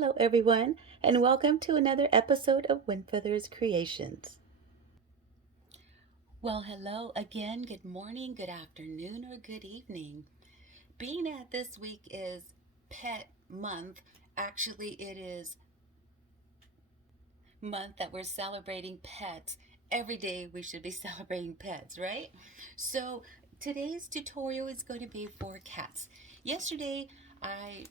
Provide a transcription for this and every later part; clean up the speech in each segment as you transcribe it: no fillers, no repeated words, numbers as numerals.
Hello, everyone, and welcome to another episode of Windfeathers Creations. Well, hello again. Good morning, good afternoon, or good evening. Being that this week is Pet Month, actually, it is month that we're celebrating pets. Every day we should be celebrating pets, right? So today's tutorial is going to be for cats. Yesterday, I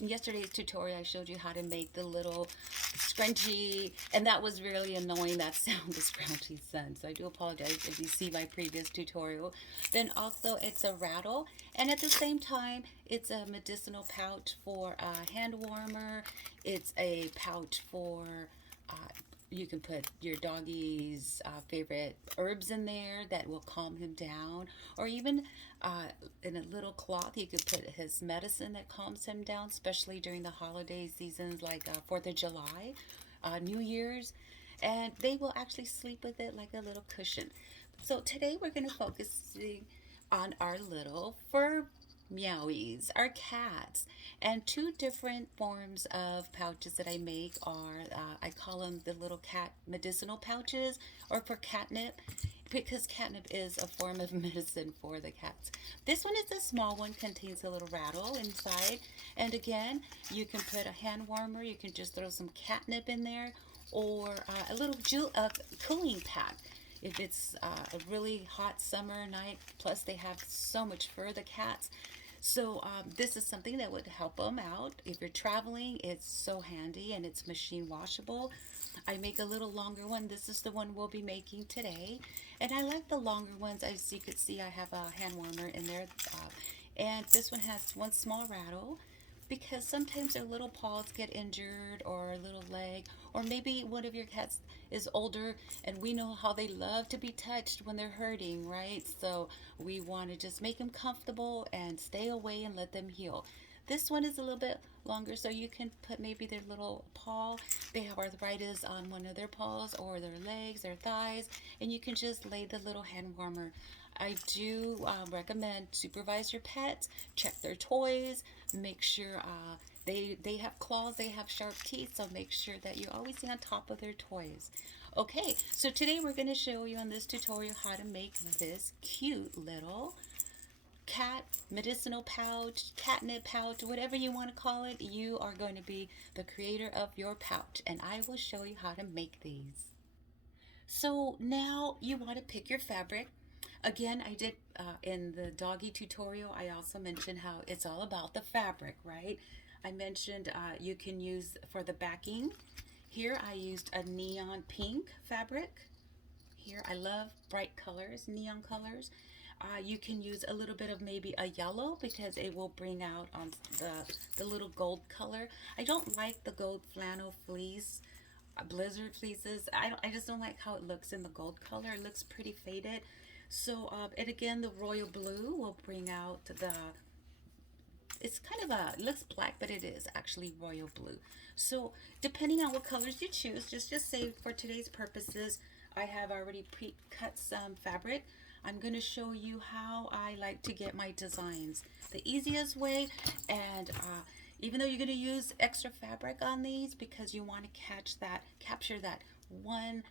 in yesterday's tutorial I showed you how to make the little scrunchie, and that was really annoying, that sound, the scrunchy sound, so I do apologize if you see my previous tutorial. Then also it's a rattle, and at the same time it's a medicinal pouch for a hand warmer. It's a pouch for uh, you can put your doggy's favorite herbs in there that will calm him down, or even in a little cloth you could put his medicine that calms him down, especially during the holiday seasons like 4th of July, New Year's, and they will actually sleep with it like a little cushion. So today we're going to focus on our little fur meowies, our cats. And two different forms of pouches that I make are, I call them the little cat medicinal pouches, or for catnip, because catnip is a form of medicine for the cats. This one is a small one, contains a little rattle inside. And again, you can put a hand warmer, you can just throw some catnip in there, or a little cooling pack if it's a really hot summer night. Plus they have so much fur, the cats. So this is something that would help them out. If you're traveling, it's so handy, and it's machine washable. I make a little longer one. This is the one we'll be making today. And I like the longer ones. As you can see, I have a hand warmer in there. And this one has one small rattle, because sometimes their little paws get injured, or a little leg, or maybe one of your cats is older, and we know how they love to be touched when they're hurting, right? So we want to just make them comfortable and stay away and let them heal. This one is a little bit longer, so you can put maybe their little paw. They have arthritis on one of their paws or their legs, their thighs, and you can just lay the little hand warmer. I do recommend supervise your pets, check their toys, make sure they have claws, they have sharp teeth, so make sure that you always stay on top of their toys. Okay, so today we're going to show you on this tutorial how to make this cute little cat medicinal pouch, catnip pouch, whatever you want to call it. You are going to be the creator of your pouch, and I will show you how to make these. So now you want to pick your fabric. Again, I did in the doggy tutorial, I also mentioned how it's all about the fabric, right? I mentioned you can use for the backing. Here I used a neon pink fabric. Here I love bright colors, neon colors. You can use a little bit of maybe a yellow, because it will bring out the little gold color. I don't like the gold flannel fleece, blizzard fleeces. I just don't like how it looks in the gold color. It looks pretty faded. So and again, the royal blue will bring out it's kind of it looks black, but it is actually royal blue. So depending on what colors you choose, just say for today's purposes, I have already pre-cut some fabric. I'm going to show you how I like to get my designs the easiest way. And even though you're going to use extra fabric on these, because you want to capture that one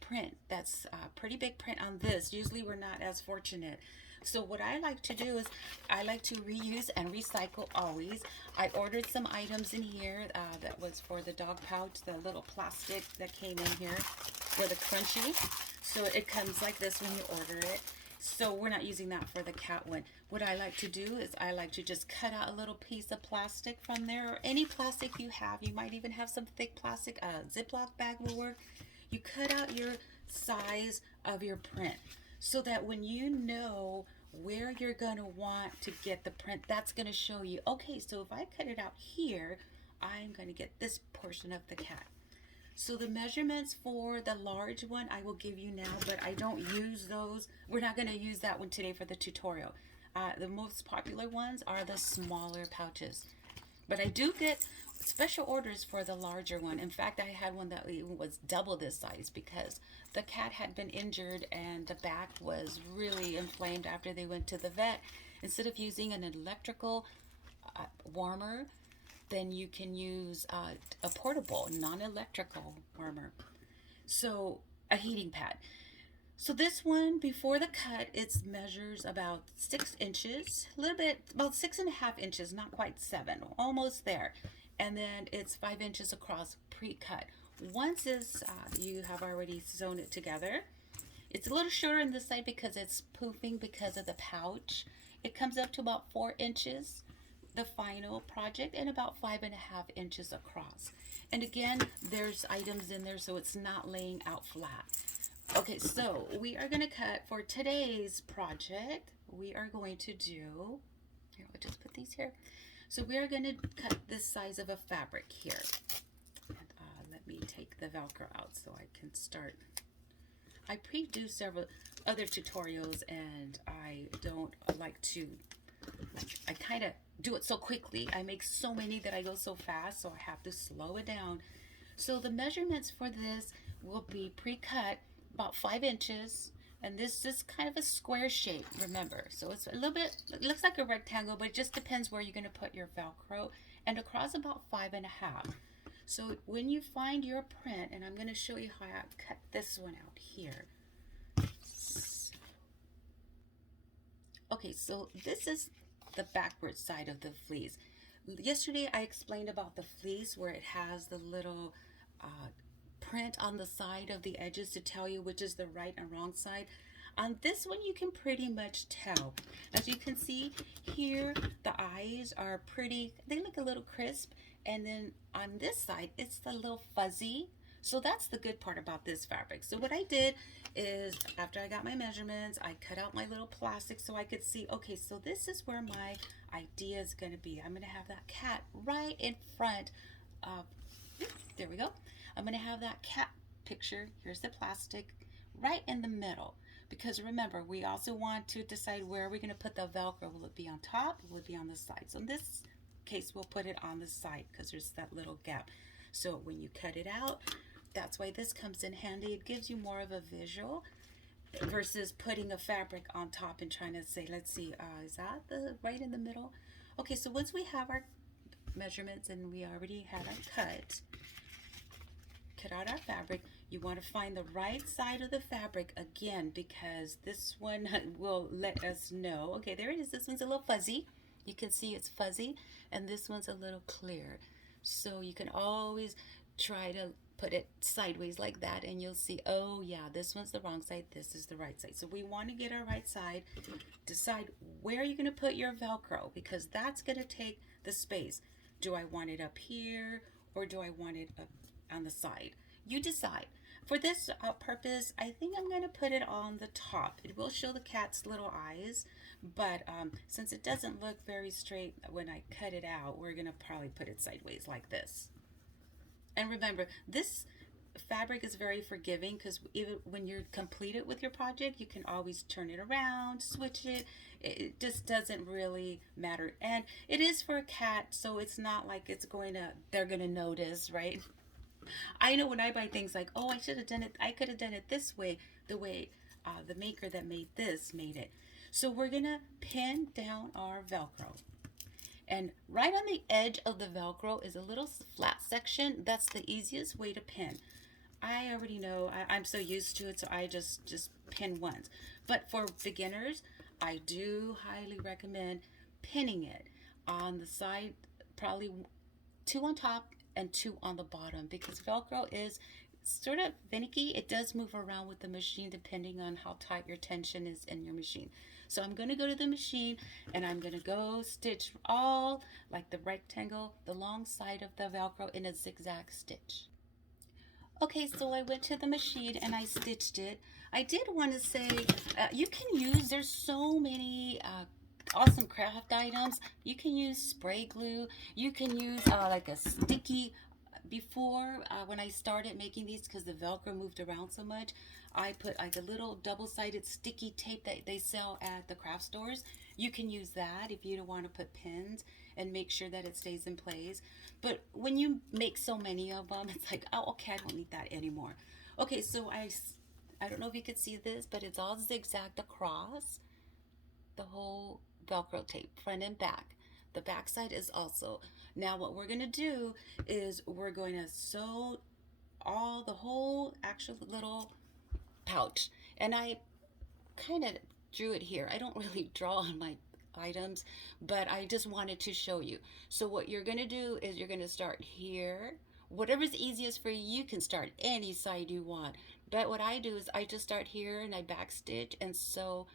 print, that's a pretty big print on this. Usually we're not as fortunate. So what I like to do is I like to reuse and recycle always. I ordered some items in here that was for the dog pouch, the little plastic that came in here for the crunchy. So it comes like this when you order it. So we're not using that for the cat one. What I like to do is I like to just cut out a little piece of plastic from there, or any plastic you have. You might even have some thick plastic. A Ziploc bag will work. You cut out your size of your print, so that when you know where you're going to want to get the print, that's going to show you, okay, so if I cut it out here, I'm going to get this portion of the cat. So the measurements for the large one I will give you now, but I don't use those. We're not going to use that one today for the tutorial. The most popular ones are the smaller pouches. But I do get special orders for the larger one. In fact, I had one that was double this size, because the cat had been injured and the back was really inflamed after they went to the vet. Instead of using an electrical warmer, then you can use a portable, non-electrical warmer. So a heating pad. So this one, before the cut, it measures about 6 inches, a little bit, about 6.5 inches, not quite 7, almost there. And then it's 5 inches across pre-cut. Once it's, you have already sewn it together, it's a little shorter on this side because it's poofing because of the pouch. It comes up to about 4 inches, the final project, and about 5.5 inches across. And again, there's items in there so it's not laying out flat. Okay, so we are going to cut for today's project. We are going to do, here, I'll just put these here. So we are going to cut this size of a fabric here. And let me take the Velcro out so I can start. I pre-do several other tutorials and I don't like to, I kind of do it so quickly. I make so many that I go so fast, so I have to slow it down. So the measurements for this will be pre-cut about 5 inches, and this is kind of a square shape, remember. So it's a little bit, it looks like a rectangle, but it just depends where you're going to put your Velcro, and across about 5.5. So when you find your print, and I'm going to show you how I cut this one out here. Okay, so this is the backward side of the fleece. Yesterday I explained about the fleece where it has the little print on the side of the edges to tell you which is the right and wrong side. On this one you can pretty much tell. As you can see here, the eyes are pretty, they look a little crisp, and then on this side it's a little fuzzy. So that's the good part about this fabric. So what I did is, after I got my measurements, I cut out my little plastic so I could see, okay, so this is where my idea is going to be. I'm going to have that cat right in front of, there we go. I'm going to have that cat picture, here's the plastic, right in the middle. Because remember, we also want to decide where we're going to put the Velcro. Will it be on top? Will it be on the side? So in this case, we'll put it on the side because there's that little gap. So when you cut it out, that's why this comes in handy. It gives you more of a visual versus putting a fabric on top and trying to say, let's see, is that the right in the middle? Okay, so once we have our measurements and we already had our cut out our fabric, you want to find the right side of the fabric again, because this one will let us know. Okay, there it is. This one's a little fuzzy. You can see it's fuzzy, and this one's a little clear. So you can always try to put it sideways like that, and you'll see, oh yeah, this one's the wrong side, this is the right side. So we want to get our right side. Decide where you're going to put your Velcro, because that's going to take the space. Do I want it up here, or do I want it up on the side? You decide. For this purpose, I think I'm going to put it on the top. It will show the cat's little eyes, but since it doesn't look very straight when I cut it out, we're going to probably put it sideways like this. And remember, this fabric is very forgiving, because even when you're completed with your project, you can always turn it around, switch it. It just doesn't really matter. And it is for a cat, so it's not like they're going to notice, right? I know when I buy things like, oh, I should have done it, I could have done it this way, the way the maker that made this made it. So we're going to pin down our Velcro. And right on the edge of the Velcro is a little flat section. That's the easiest way to pin. I already know, I'm so used to it, so I just pin once. But for beginners, I do highly recommend pinning it on the side, probably 2 on top and 2 on the bottom, because Velcro is sort of finicky. It does move around with the machine depending on how tight your tension is in your machine. So I'm going to go to the machine and I'm going to go stitch all like the rectangle, the long side of the Velcro in a zigzag stitch. Okay, so I went to the machine and I stitched it. I did want to say, you can use, there's so many awesome craft items. You can use spray glue. You can use like a sticky, before when I started making these, because the Velcro moved around so much, I put like a little double-sided sticky tape that they sell at the craft stores. You can use that if you don't want to put pins and make sure that it stays in place. But when you make so many of them, it's like, oh, okay, I don't need that anymore. Okay, so I don't know if you could see this, but it's all zigzagged across the whole Velcro tape, front and back. The back side is also. Now what we're going to do is we're going to sew the whole actual little pouch. And I kind of drew it here. I don't really draw on my items, but I just wanted to show you. So what you're going to do is you're going to start here. Whatever's easiest for you, you can start any side you want. But what I do is I just start here and I back stitch and sew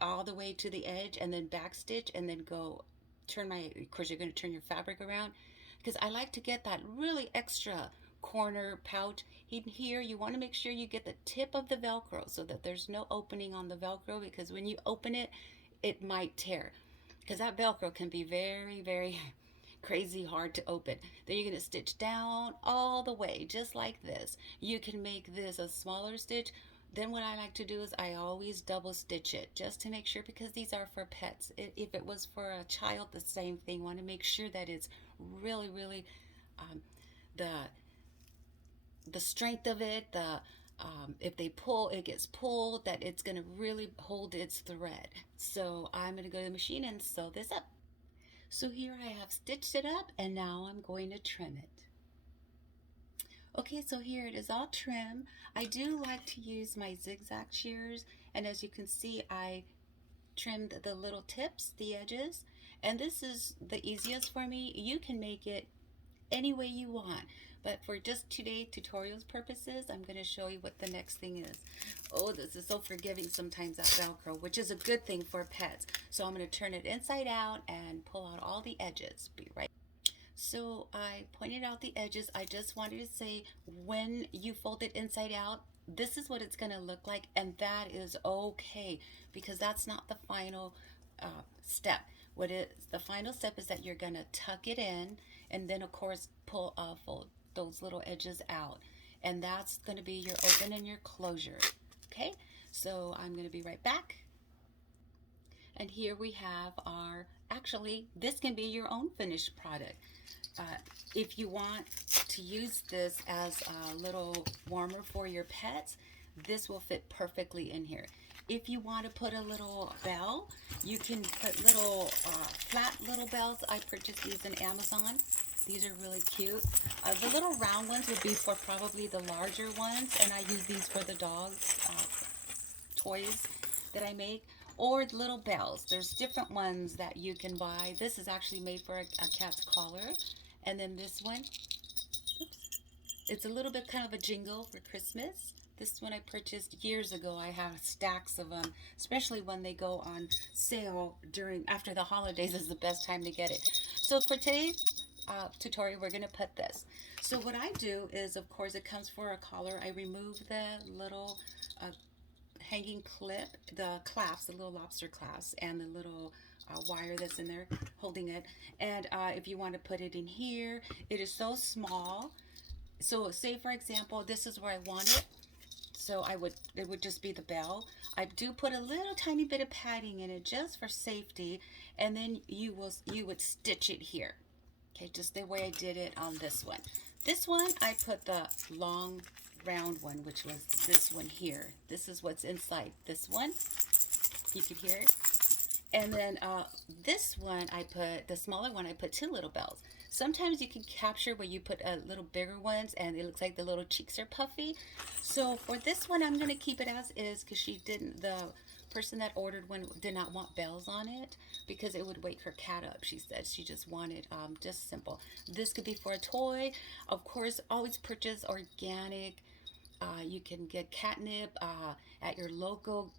all the way to the edge and then back stitch and then go turn my, of course you're going to turn your fabric around because I like to get that really extra corner pouch. In here you want to make sure you get the tip of the velcro so that there's no opening on the velcro, because when you open it, it might tear, because that velcro can be very, very crazy hard to open. Then you're going to stitch down all the way just like this. You can make this a smaller stitch. Then what I like to do is I always double stitch it just to make sure, because these are for pets. If it was for a child, the same thing. Want to make sure that it's really, really the strength of it, if they pull, it gets pulled, that it's going to really hold its thread. So I'm going to go to the machine and sew this up. So here I have stitched it up and now I'm going to trim it. Okay, so here it is all trim. I do like to use my zigzag shears, and as you can see, I trimmed the little tips, the edges, and this is the easiest for me. You can make it any way you want, but for just today tutorials purposes, I'm going to show you what the next thing is. Oh, this is so forgiving sometimes, that Velcro, which is a good thing for pets. So I'm going to turn it inside out and pull out all the edges. Be right. So I pointed out the edges. I just wanted to say, when you fold it inside out, this is what it's going to look like, and that is okay, because that's not the final step. What is the final step is that you're going to tuck it in, and then of course fold those little edges out, and that's going to be your open and your closure. Okay, so I'm going to be right back. And here we have our, actually this can be your own finished product. If you want to use this as a little warmer for your pets, this will fit perfectly in here. If you want to put a little bell, you can put little flat little bells. I purchased these in Amazon. These are really cute. The little round ones would be for probably the larger ones, and I use these for the dogs' toys that I make. Or little bells. There's different ones that you can buy. This is actually made for a cat's collar. And then this one, oops, it's a little bit kind of a jingle for Christmas. This one I purchased years ago. I have stacks of them, especially when they go on sale after the holidays is the best time to get it. So for today's tutorial, we're going to put this. So what I do is, of course, it comes for a collar. I remove the little hanging clip, the clasps, the little lobster clasps, and the little wire that's in there holding it. And if you want to put it in here, it is so small. So say for example, this is where I want it. So it would just be the bell. I do put a little tiny bit of padding in it just for safety, and then you would stitch it here. Okay, just the way I did it on this one. This one I put the long round one, which was this one here. This is what's inside this one. You can hear it. And then this one, the smaller one, I put two little bells. Sometimes you can capture where you put little bigger ones and it looks like the little cheeks are puffy. So for this one, I'm going to keep it as is, because the person that ordered one did not want bells on it because it would wake her cat up. She said she just wanted just simple. This could be for a toy. Of course, always purchase organic. You can get catnip at your local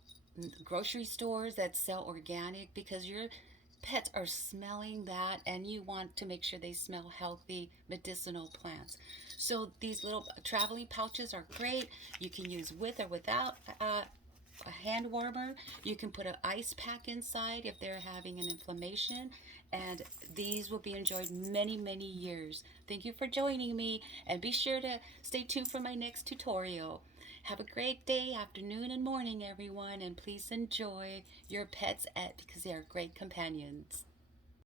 grocery stores that sell organic, because your pets are smelling that and you want to make sure they smell healthy medicinal plants. So these little traveling pouches are great. You can use with or without a hand warmer. You can put an ice pack inside if they're having an inflammation, and these will be enjoyed many, many years. Thank you for joining me, and be sure to stay tuned for my next tutorial. Have a great day, afternoon, and morning, everyone, and please enjoy your pets because they are great companions.